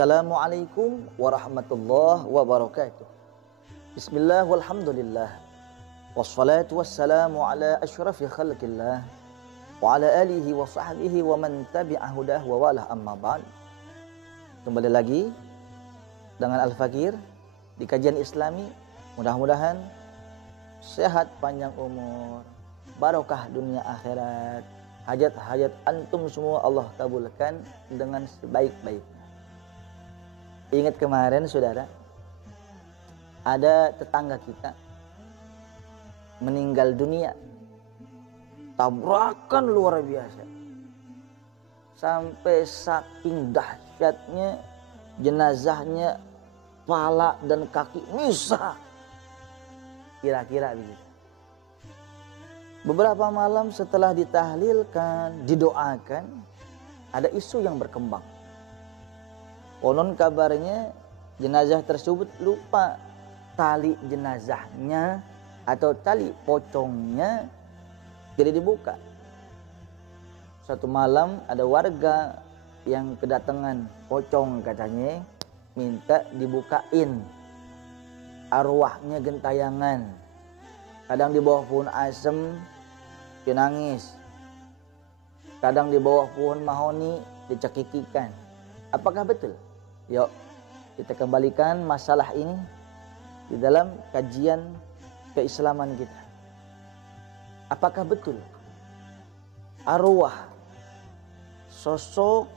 Assalamualaikum warahmatullahi wabarakatuh. Bismillah walhamdulillah. Wassalatu wassalamu ala asyrafi khalqillah wa ala alihi wa sahbihi wa man tabi'a hudah wa walah amma ba'd. Kembali lagi dengan Al-Fakir di kajian Islami. Mudah-mudahan sehat panjang umur, barokah dunia akhirat, hajat-hajat antum semua Allah kabulkan dengan sebaik-baiknya. Ingat kemarin saudara, ada tetangga kita meninggal dunia, tabrakan luar biasa, sampai saking dahsyatnya jenazahnya kepala dan kaki misah, kira-kira begitu. Beberapa malam setelah ditahlilkan, didoakan, ada isu yang berkembang. Konon kabarnya jenazah tersebut lupa tali jenazahnya atau tali pocongnya tidak dibuka. Suatu malam ada warga yang kedatangan pocong katanya, minta dibukain, arwahnya gentayangan. Kadang di bawah pohon asem dia nangis, kadang di bawah pohon mahoni dicekikikan. Apakah betul? Yuk kita kembalikan masalah ini di dalam kajian keislaman kita. Apakah betul arwah sosok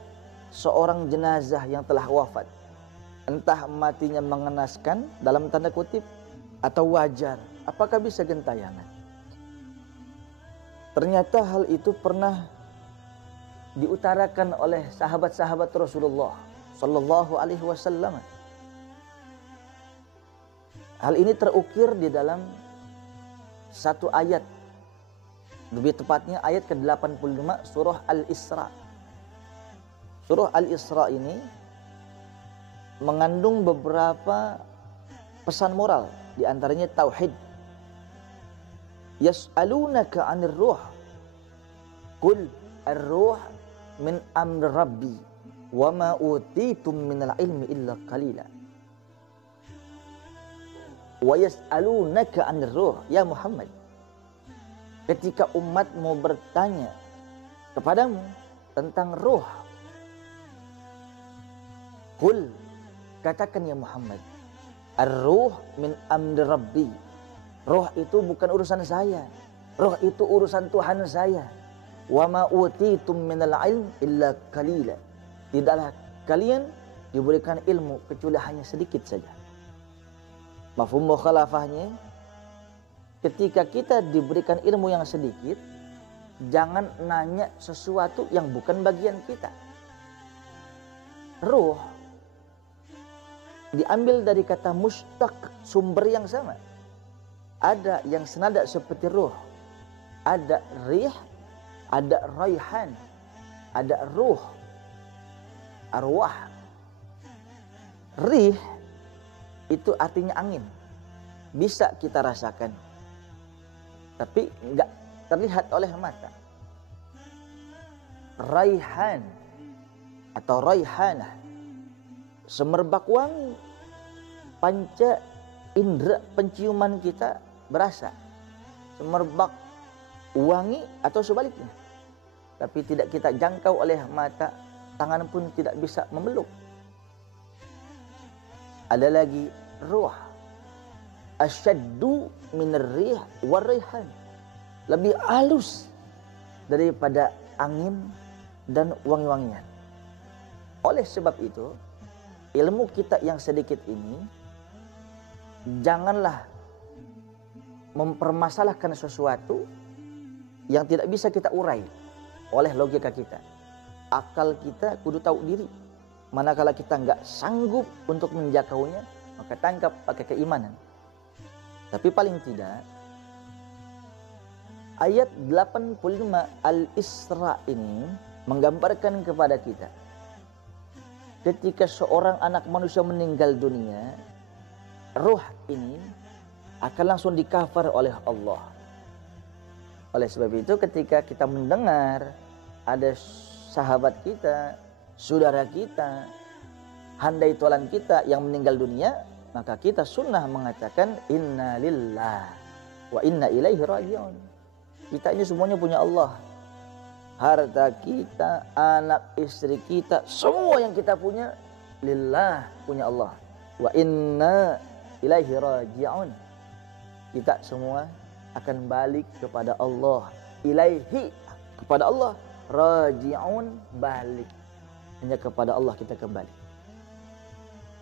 seorang jenazah yang telah wafat, entah matinya mengenaskan dalam tanda kutip atau wajar, apakah bisa gentayangan? Ternyata hal itu pernah diutarakan oleh sahabat-sahabat Rasulullah Sallallahu Alaihi Wasallam. Hal ini terukir di dalam satu ayat, lebih tepatnya ayat ke-85 surah Al-Isra. Surah Al-Isra ini mengandung beberapa pesan moral, di antaranya tauhid. Yas'alunaka 'anir ruh, qul ar-ruh min amri rabbi wa ma utitum minal ilmi illa qalila. Wa yas'alunaka 'anir ruh, ya Muhammad, ketika umatmu bertanya kepadamu tentang ruh, qul, katakan ya Muhammad, ar-ruh min amri rabbi, roh itu bukan urusan saya, roh itu urusan Tuhan saya. Wa ma utitum minal ilm illa qalila, tidaklah kalian diberikan ilmu kecuali hanya sedikit saja. Mafhum mukhalafahnya, ketika kita diberikan ilmu yang sedikit, jangan nanya sesuatu yang bukan bagian kita. Ruh diambil dari kata mustaq, sumber yang sama. Ada yang senada seperti ruh, ada rih, ada raihan, ada ruh, arwah. Rih itu artinya angin, bisa kita rasakan, tapi enggak terlihat oleh mata. Raihan atau raihanah, semerbak wangi, panca indera penciuman kita berasa semerbak wangi atau sebaliknya, tapi tidak kita jangkau oleh mata, tangan pun tidak bisa memeluk. Ada lagi ruh, asyaddu minar rih war rihan, lebih halus daripada angin dan wangi-wangian. Oleh sebab itu, ilmu kita yang sedikit ini, janganlah mempermasalahkan sesuatu yang tidak bisa kita urai oleh logika kita. Akal kita kudu tahu diri. Manakala kita nggak sanggup untuk menjakaunya, maka tangkap pakai keimanan. Tapi paling tidak, ayat 85 Al-Isra ini menggambarkan kepada kita, ketika seorang anak manusia meninggal dunia, ruh ini akan langsung di-cover oleh Allah. Oleh sebab itu, ketika kita mendengar ada sahabat kita, saudara kita handai tolan kita yang meninggal dunia, maka kita sunnah mengatakan inna lillah wa inna ilaihi raji'un. Kita ini semuanya punya Allah. Harta kita, anak istri kita, semua yang kita punya lillah, punya Allah. Wa inna ilaihi raji'un. Kita semua akan balik kepada Allah. Ilaihi, kepada Allah. Raji'un, balik. Hanya kepada Allah kita kembali.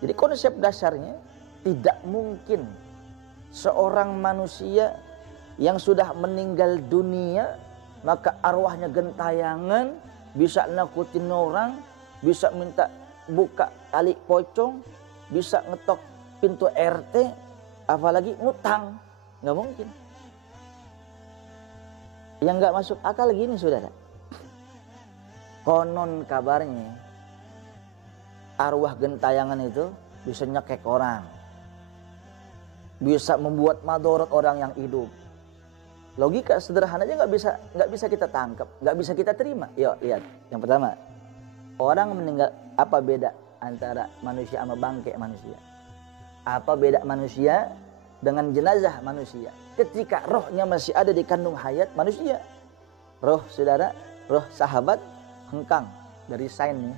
Jadi konsep dasarnya, tidak mungkin seorang manusia yang sudah meninggal dunia, maka arwahnya gentayangan, bisa nakutin orang, bisa minta buka tali pocong, bisa ngetok pintu RT, apalagi ngutang. Nggak mungkin. Yang nggak masuk akal gini, saudara. Konon kabarnya arwah gentayangan itu bisa nyekek orang, bisa membuat madorot orang yang hidup. Logika sederhananya nggak bisa kita tangkap, nggak bisa kita terima. Yuk lihat, yang pertama, orang meninggal, apa beda antara manusia sama bangkai manusia? Apa beda manusia dengan jenazah manusia? Ketika rohnya masih ada di kandung hayat manusia, roh saudara, roh sahabat hengkang dari sainnya,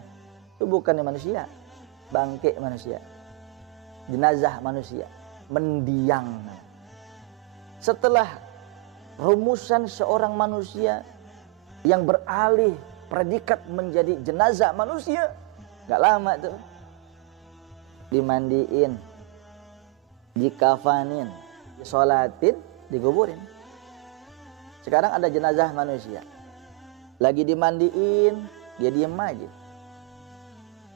itu bukan manusia, bangkai manusia, jenazah manusia, mendiang. Setelah rumusan seorang manusia yang beralih predikat menjadi jenazah manusia, gak lama tuh dimandiin, dikafanin, disolatin, dikuburin. Sekarang ada jenazah manusia, lagi dimandiin, dia diem aja.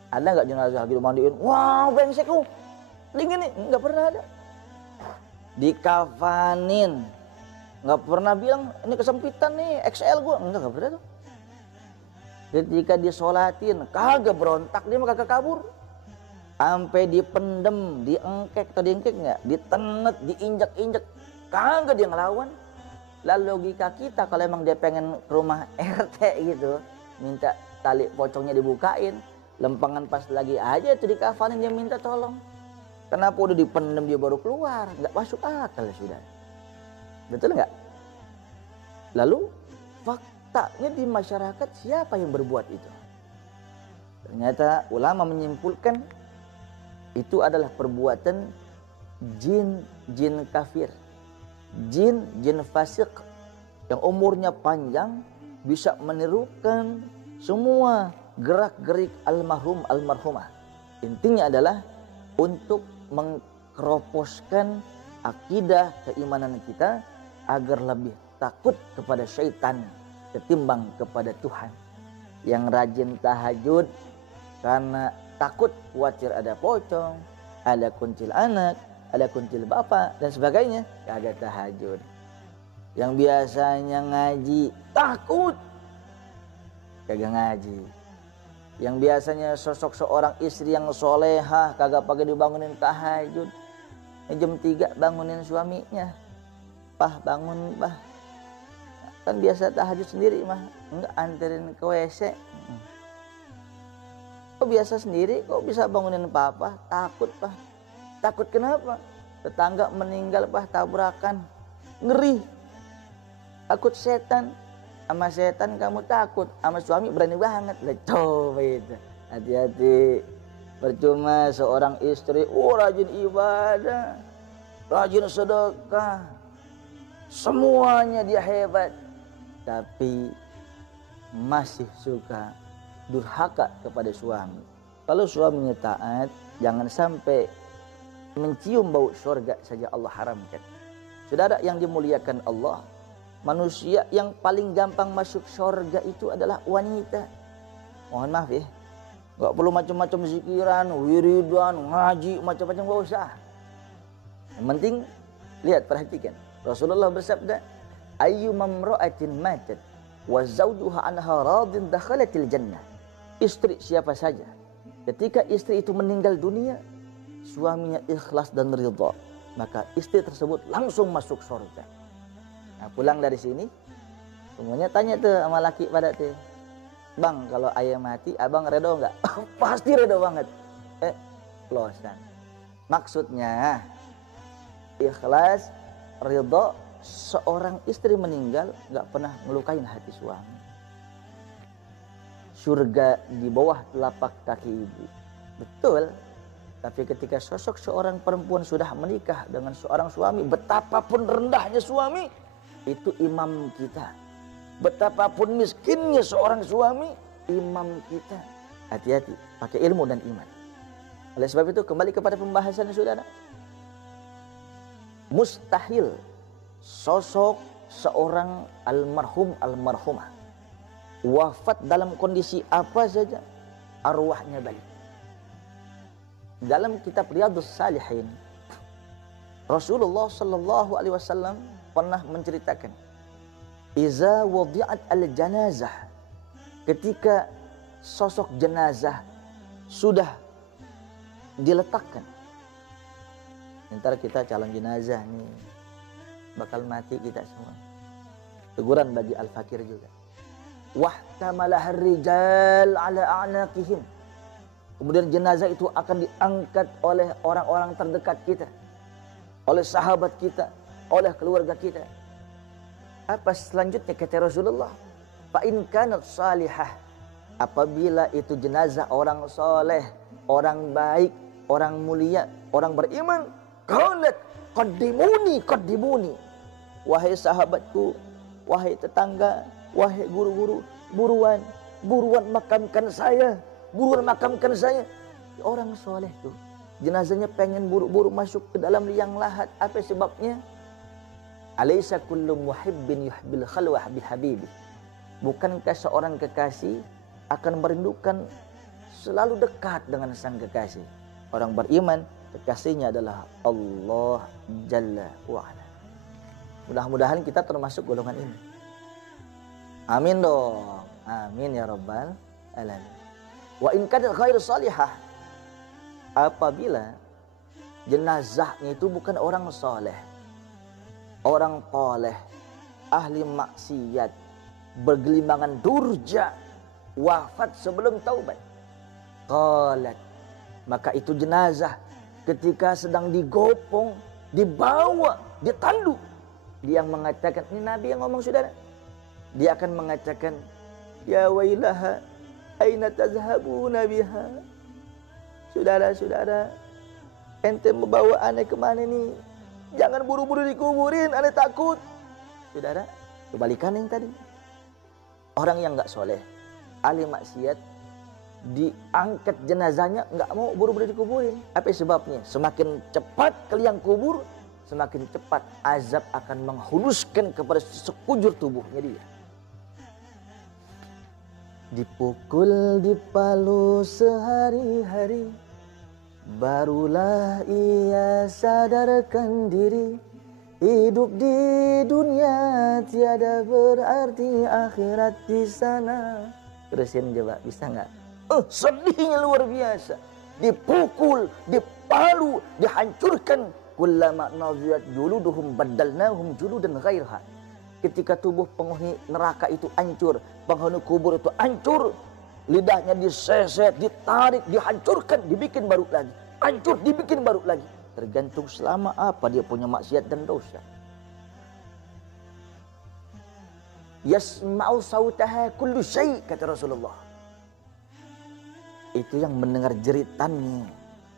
Ada nggak jenazah lagi dimandiin? Wow, brengsek lu, dingin nih, nggak pernah ada. Dikafanin, nggak pernah bilang ini kesempitan nih, XL gua, nggak pernah tuh. Ketika disolatin, kagak berontak, dia mah kagak kabur. Sampai dipendem, diengkek atau diengkek nggak, ditenet, diinjek-injek, kagak dia ngelawan. Lalu logika kita kalau emang dia pengen ke rumah RT gitu, minta tali pocongnya dibukain, lempengan pas lagi aja itu dikafanin, dia minta tolong. Kenapa udah dipendem dia baru keluar? Nggak masuk akal sudah. Betul nggak? Lalu faktanya di masyarakat siapa yang berbuat itu? Ternyata ulama menyimpulkan itu adalah perbuatan jin kafir, jin fasik yang umurnya panjang, bisa menirukan semua gerak-gerik almarhumah. Intinya adalah untuk mengkeroposkan akidah keimanan kita agar lebih takut kepada syaitan ketimbang kepada Tuhan. Yang rajin tahajud karena takut khawatir ada pocong, ada kuntil anak, ada kuntil bapak dan sebagainya, kagak tahajud. Yang biasanya ngaji takut, kagak ngaji. Yang biasanya sosok seorang istri yang solehah, kagak pakai dibangunin tahajud. Jam 3 bangunin suaminya, "Pah, bangun, Pah." Kan biasa tahajud sendiri mah, enggak, anterin ke WC. Kok biasa sendiri, kok bisa bangunin papa? Takut, Pah. Takut kenapa? Tetangga meninggal, Pah, tabrakan. Ngeri. Takut setan. Sama setan kamu takut, sama suami berani banget. Lah coba itu. Hati-hati. Percuma seorang istri, rajin ibadah, rajin sedekah, semuanya dia hebat, tapi masih suka durhaka kepada suami. Kalau suaminya taat, jangan sampai mencium bau surga saja Allah haramkan. Saudara yang dimuliakan Allah, manusia yang paling gampang masuk surga itu adalah wanita. Mohon maaf ya, gak perlu macam-macam zikiran, wiridan, ngaji, macam-macam gak usah. Yang penting lihat, perhatikan. Rasulullah bersabda, "Ayyu mamra'atin matat wa zawjuha anha radin dakhalatil jannah." Istri siapa saja, ketika istri itu meninggal dunia, suaminya ikhlas dan ridha, maka istri tersebut langsung masuk surga. Nah, pulang dari sini, semuanya tanya tuh sama laki pada tuh, "Bang, kalau ayah mati, abang redo nggak?" Pasti redo banget. keceplosan. Maksudnya ikhlas, ridho. Seorang istri meninggal nggak pernah melukain hati suami. Surga di bawah telapak kaki ibu. Betul. Tapi ketika sosok seorang perempuan sudah menikah dengan seorang suami, betapapun rendahnya suami, itu imam kita. Betapapun miskinnya seorang suami, imam kita. Hati-hati, pakai ilmu dan iman. Oleh sebab itu kembali kepada pembahasan saudara. Mustahil sosok seorang almarhum almarhumah wafat dalam kondisi apa saja, arwahnya balik. Dalam kitab Riyadhus Shalihin, Rasulullah sallallahu alaihi wasallam pernah menceritakan, iza wadi'at al-janazah, ketika sosok jenazah sudah diletakkan. Ntar kita calon jenazah nih, bakal mati kita semua. Teguran bagi al-fakir juga. Wahtamalah rijal ala a'naqihim. Kemudian jenazah itu akan diangkat oleh orang-orang terdekat kita, oleh sahabat kita, oleh keluarga kita. Apa selanjutnya kata Rasulullah? Fa in kanat salihah, apabila itu jenazah orang soleh, orang baik, orang mulia, orang beriman, qalat qaddimuni qaddimuni, wahai sahabatku, wahai tetangga, wahai guru-guru, buruan makamkan saya, buruan makamkan saya. Orang soleh tuh jenazahnya pengen buru-buru masuk ke dalam liang lahat. Apa sebabnya? Alaysa kullu muhibbin yuhibbil khalwah bihabibi. Bukankah seorang kekasih akan merindukan selalu dekat dengan sang kekasih? Orang beriman, kekasihnya adalah Allah Jalla wa'ala. Mudah-mudahan kita termasuk golongan ini. Amin dong. Amin ya Rabbal alamin. Wa in kanat ghairu salihah, apabila jenazahnya itu bukan orang soleh, orang toleh, ahli maksiat, bergelimbangan durja, wafat sebelum taubat. Qalat, maka itu jenazah ketika sedang digopong, dibawa, ditandu, dia yang mengatakan, ini Nabi yang ngomong saudara, dia akan mengatakan, ya wailaha aina tazhabuna biha. Saudara-saudara, ente membawa aneh kemana nih? Jangan buru-buru dikuburin, aneh takut. Saudara, kebalikan yang tadi. Orang yang enggak soleh, ahli maksiat, diangkat jenazahnya enggak mau buru-buru dikuburin. Apa sebabnya? Semakin cepat ke liang kubur, semakin cepat azab akan menghunuskan kepada sekujur tubuhnya dia. Dipukul, dipalu sehari-hari, barulah ia sadarkan diri. Hidup di dunia tiada berarti akhirat di sana. Terusin coba, bisa nggak? Sedihnya luar biasa. Dipukul, dipalu, dihancurkan. Kullama nadhiyat juluduhum baddalnahum juludan ghairaha. Ketika tubuh penghuni neraka itu hancur, penghuni kubur itu hancur, lidahnya diseset, ditarik, dihancurkan, dibikin baru lagi. Hancur, dibikin baru lagi. Tergantung selama apa dia punya maksiat dan dosa. Yasma'u sautaha kullu syai', kata Rasulullah. Itu yang mendengar jeritannya.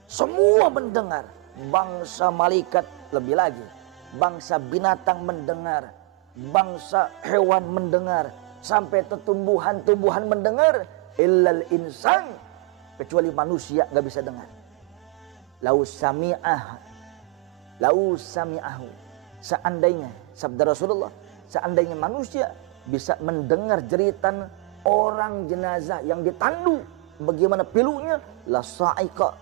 Semua mendengar. Bangsa malaikat lebih lagi. Bangsa binatang mendengar. Bangsa hewan mendengar. Sampai tumbuhan-tumbuhan mendengar. Illal insan. Kecuali manusia gak bisa dengar. Lau sami'ahu. Seandainya, sabda Rasulullah, seandainya manusia bisa mendengar jeritan orang jenazah yang ditandu, bagaimana pilunya, la sa'iqa,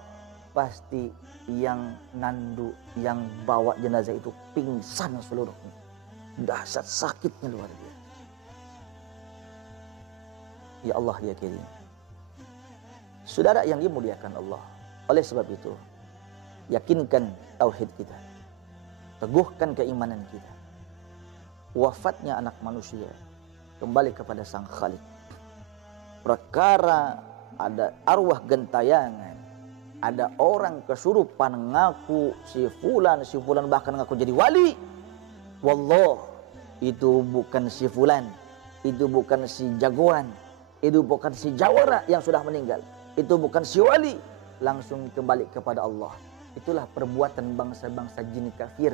pasti yang nandu, yang bawa jenazah itu pingsan seluruhnya. Dahsyat sakitnya luar biasa. Ya Allah ya Karim. Saudara yang dimuliakan Allah. Oleh sebab itu, yakinkan tauhid kita, teguhkan keimanan kita. Wafatnya anak manusia kembali kepada Sang Khalik. Perkara ada arwah gentayangan, ada orang kesurupan ngaku si fulan bahkan ngaku jadi wali. Wallah, itu bukan si fulan, itu bukan si jagoan, itu bukan si jawara yang sudah meninggal, itu bukan si wali. Langsung kembali kepada Allah. Itulah perbuatan bangsa-bangsa jin kafir,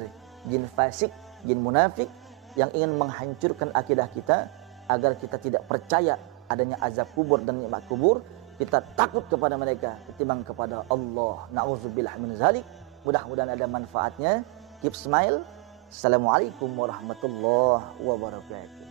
jin fasik, jin munafik yang ingin menghancurkan akidah kita agar kita tidak percaya adanya azab kubur dan nikmat kubur. Kita takut kepada mereka ketimbang kepada Allah. Na'udzubillah min zalik. Mudah-mudahan ada manfaatnya. Keep smile. Assalamualaikum warahmatullahi wabarakatuh.